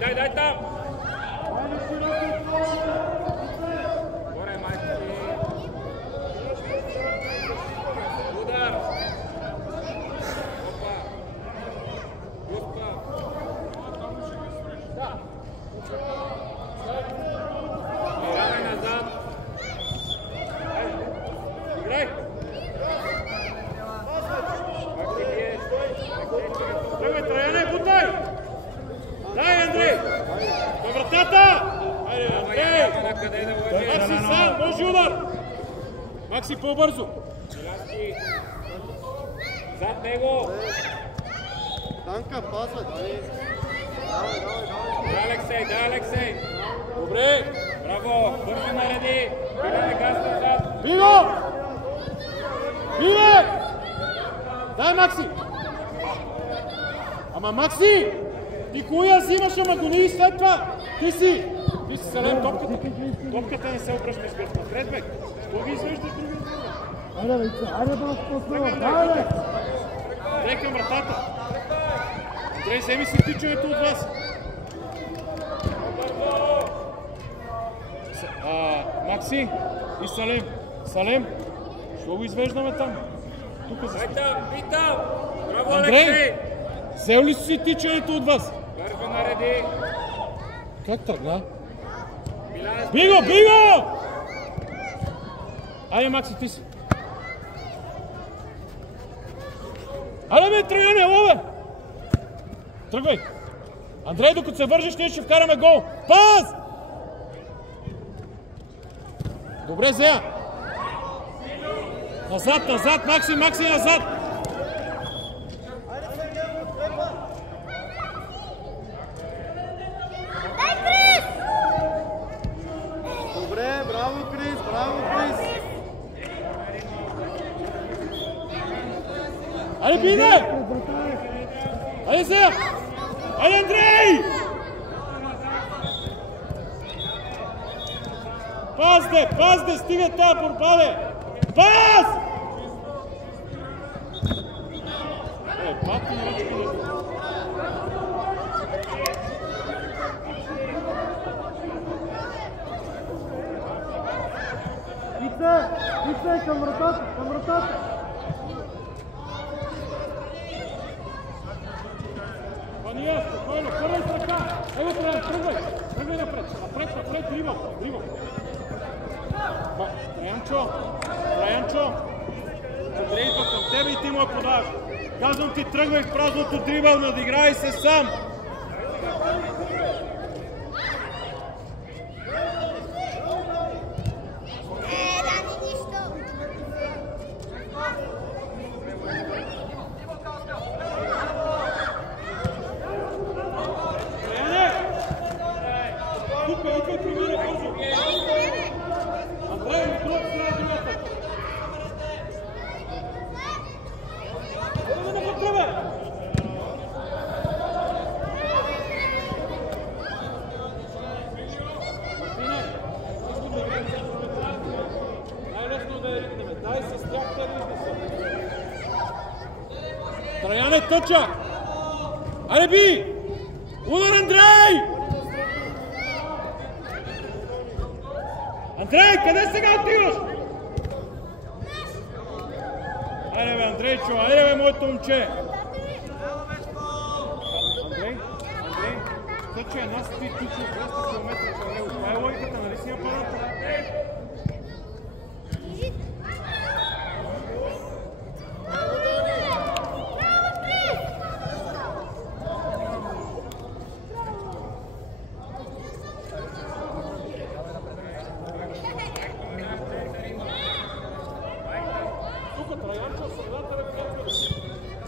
дай там! Горе, майки! Удар! Опа! Опа! Играй назад! Играй! Тръгвай, Траяне, бутай! Дай, Андрей! На вратата! Айде, Андрей! Макси сам, може удар! Макси, по-бързо! Зад него! Танка, пасва, дай! Да, Алексей, да, Алексей! Добре! Браво! Бързо нареди! Биляне, газ назад! Биго! Биле! Дай, Макси! Ама, Макси! Ти коя взимаш, ама гони и след това! Ти си Салем, топката! Топката не се обръщаш без напред, бе! Що ги извеждаш други? Айде, бе, айде, бе, айде! Дай към вратата! Андрей, вземи си тичането от вас! Макси и Салем. Салем, що го извеждаме там? Тук за Питам! Браво, Андрей! Алексей! Взел ли си тичането от вас? Бързо нареди! Как тръгна? Биляне, Биго, Биго! Айде, Макси, ти си. Айде, бе, Траяне, ела, бе! Тръгвай! Андрей, докато се вържиш, ние ще вкараме гол! Пас! Добре, Зея! Назад, назад, Макси, Макси, назад! Добре, браво, Крис, браво, Крис! Айде, биде! Айде, Зея! Айде, Андрей! Пас, де, стига тая борба, бе! Пас! Пати, Ице, към вратата, към вратата! Пания, спокойно, първай с ръка! Ево, Траян, тръгвай напред, дривам! Траянчо, Андрей идва към тебе и ти му я подаваш. Казвам ти, тръгвай в празното дрибъл, надиграй се сам! Траяне, тъча! Айде, би! Удар, Андрей! Андрей, къде сега отиваш? Айде, бе, Андрейчо, айде, бе, моето момче! Андрей, тъча една си ти тича 200 км към него. Това е логиката, нали си апарата?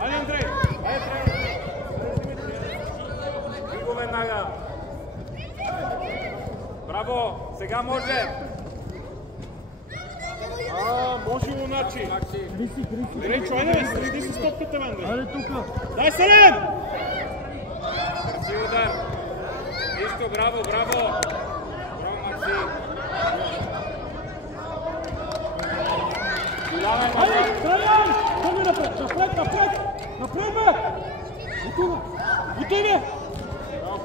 Айде, Андрей! Айде, Траяне! Биго веднага! Браво! Сега може! Може луначи! Криси! Андрейчо, айде, следи си стопката, бе, Андрей! Айде тука! Дай, Салем! Бързи удар! Нищо, браво! Браво, Макси! Айде, Траян! Тръгвай напред, бе! Напред, бе! Готово!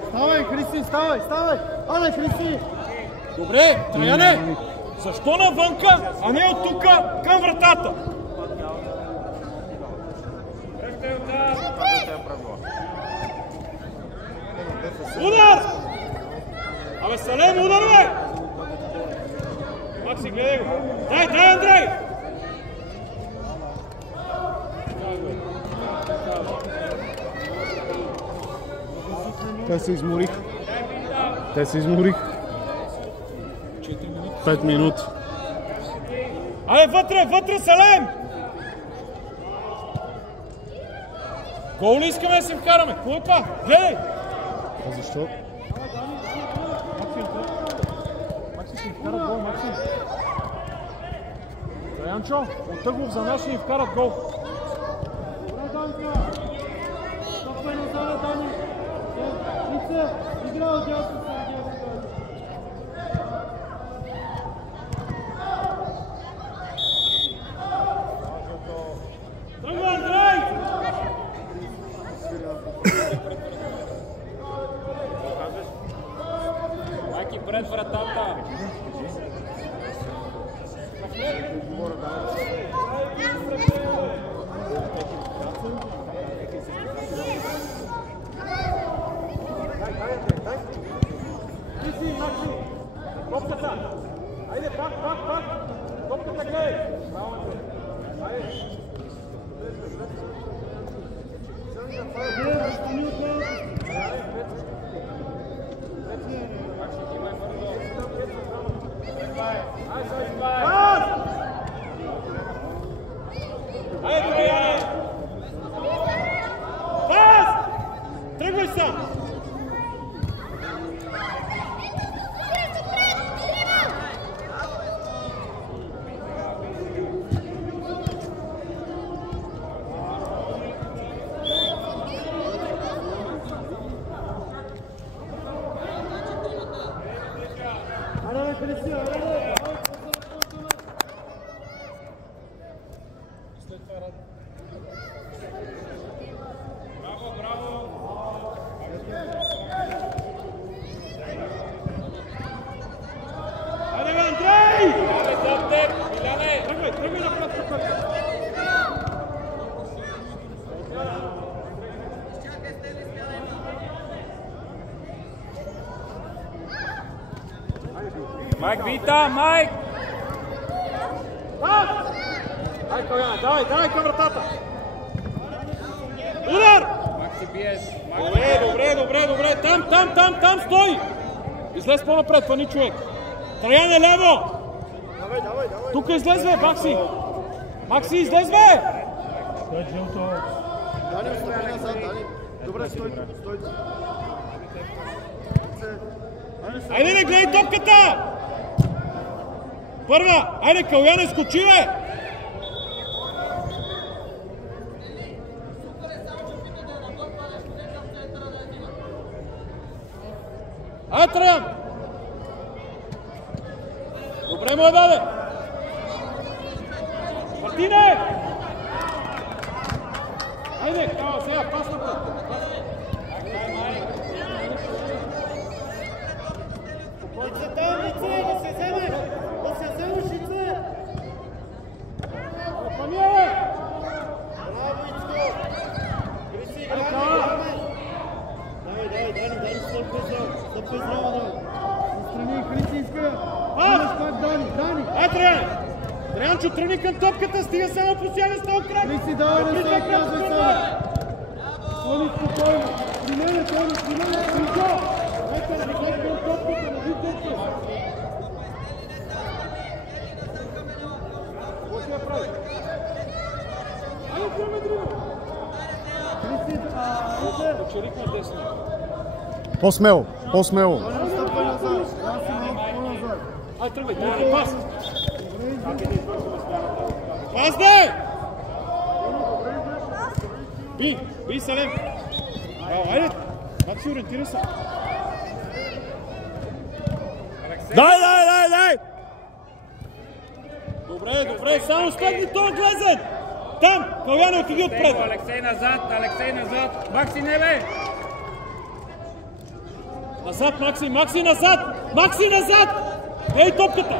Ставай, Христи, ставай, ставай! Аре, Христи! Добре, Траяне! Защо навънка, а не от тук към вратата? Удар! Абе, Салем, удар, бе! Макси, гледай го. Дай, Андрей! Те се изморих. 5 минути. Абе, вътре, Салем! Гол ли искаме да си вкараме? Какво е това? Гледай! А защо? Макси ще ни вкарат гол, Макси. Траянчо, от Тъглов за нас ще ни вкарат гол. Тръгва, Андрей! Майки пред вратата. Топката! Айде, пак! Топката гледай! Айде, Траяне! Пас! Тръгвай сам! Майк, Вита, Майк! Дай, Каляне, давай към вратата! Удар! Макси, биеш! Добре, там, стой! Излез по-напред, фани човек! Траяне, лево! Давай. Тук излез, бе, Макси, излез, бе! Дани, отстъпи назад, Дани. Добре, стой. Айде, не гледай топката! Първа! Айде, Каляне, скочи, бе! Айде, Траян! Добре му е даде! Мартине! Айде, сега пас напред! Траянчо, тръгни към топката, стига само постоянно с този крак! Христи, давай, не се отказвай само! Слони спокойно! При мене, Христо! Ето, не гледай към топката, не ви топката! Какво ще я прави? Айде, тръгваме друго! Христи, Почерихме десно. По-смело! Стъпвай назад! По-назад! Айде, тръгвай, пас! Пас, бе! Би, Салем! Айде! Макси, ориентира се! Дай! Добре, само стъгни този глезен! Там! Каляне, отиди отпред! Алексей назад! Макси, не бе! Назад, Макси! Макси, назад! Макси, назад! Ей топката!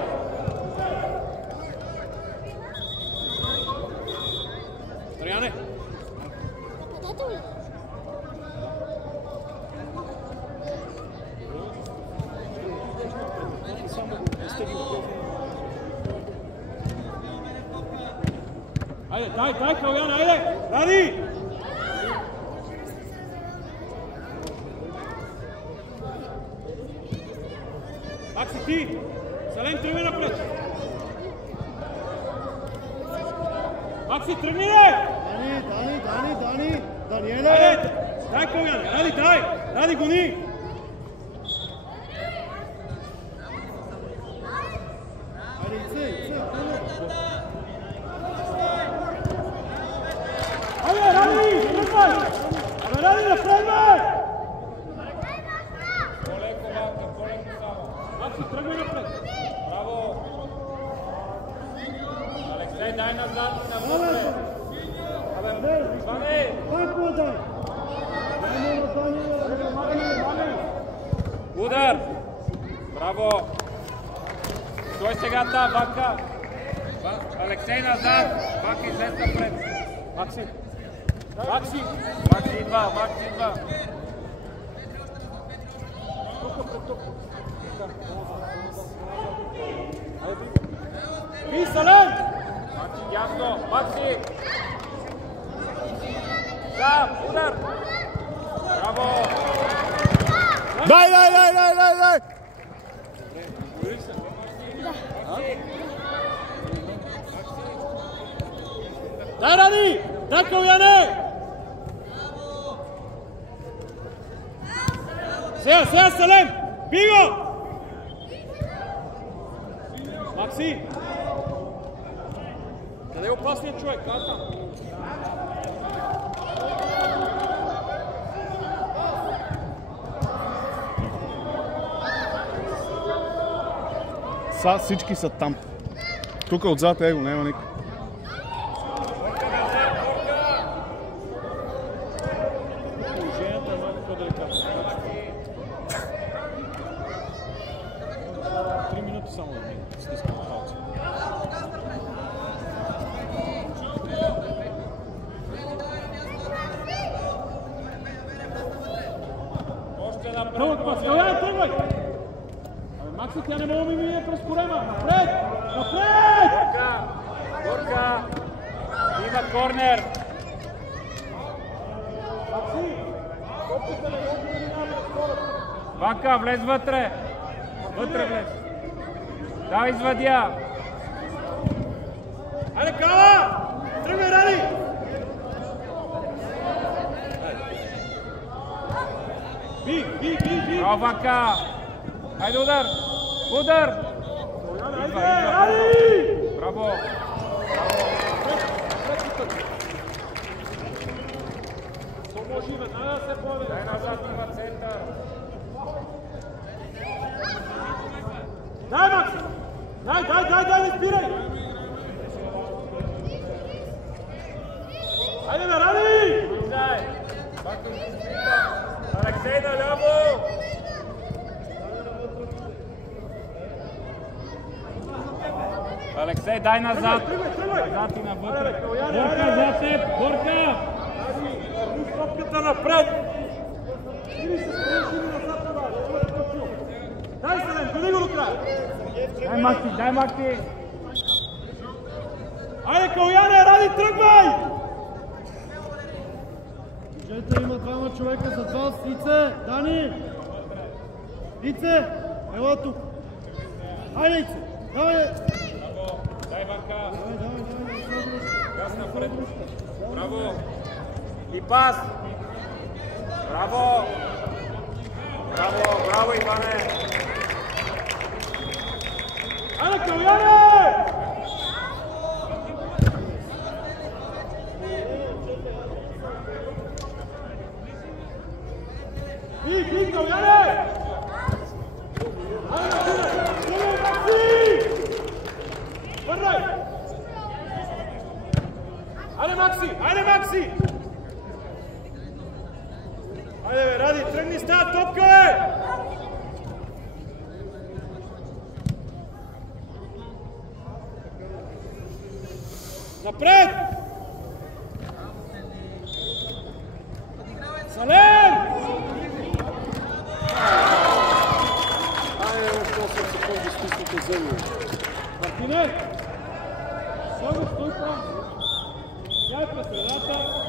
Траяне! Айде, дай, Калян, айде! Ради! Макси, ти! Салем, тръгни напред! Макси, тръгни, бе! Дани! Даниеле! Айде! Дай, Калян! Ради, гони! Айде, Ради, напред, бе! По-леко, Ванка, по-леко само. Макси, тръгвай напред! Браво! Алексей, дай назад и навътре. Иване! Пак дай! Удар! Браво! Той сега там, Ванка! Алексей назад! Ванка излез напред! Макси! Макси идва! И Салем! Макси дясно! Макси! Да, удар! Браво! Дай! Дай, Ради! Дай, Каляне! Сега, Салем! Бий го! Макси! Къде е опасният човек? Къде там? Всички са там. Тук отзад его, няма никой. Положението е малко по-деликатно. 3 минути само да ми стискам палци. Още напред! Дълъг пас, Калян, тръгвай! Макси, тя не мога да ми мине през корема! Напред! Горка! Има корнер! Макси! Топката не може да минава през хората! Ванка, влез вътре! Вътре влез! Да, извадя! Айде, Кала! Тръгвай, Ради! Би! Браво, Ванка! Хайде, удар! Айде, Ради! Браво! То може и веднага да се поведе. Дай назад, има център! Дай, Макси! Дай, не спирай! Айде, бе, Ради! Дай! Алексей, наляво! Алексей, дай назад! Тръгвай! Назад и навътре! Айде, бе, Каляне, Горка айде! за теб! Горка! Топката напред! Или се спреш, или назад това! Дай, Салем, гони го до края! Дай Макси! Айде, Каляне, Ради, тръгвай! Виждайте, има двама човека зад вас. Ице, Дани! Ице, ела тук. Айде, Ице, давай! Дай Ванка! Давай. Газ напред! Браво! И пас! Браво! Браво, Иване! Айде, Каляне! Би, Каляне! Айде, Макси! Върнай! Айде, Макси! Айде бе, Ради, тръгни с тази топка, бе! Напред! Салем! Айде, още 8 секунди стисните зъби. Мартине! Само стой прав! Тя е през средата.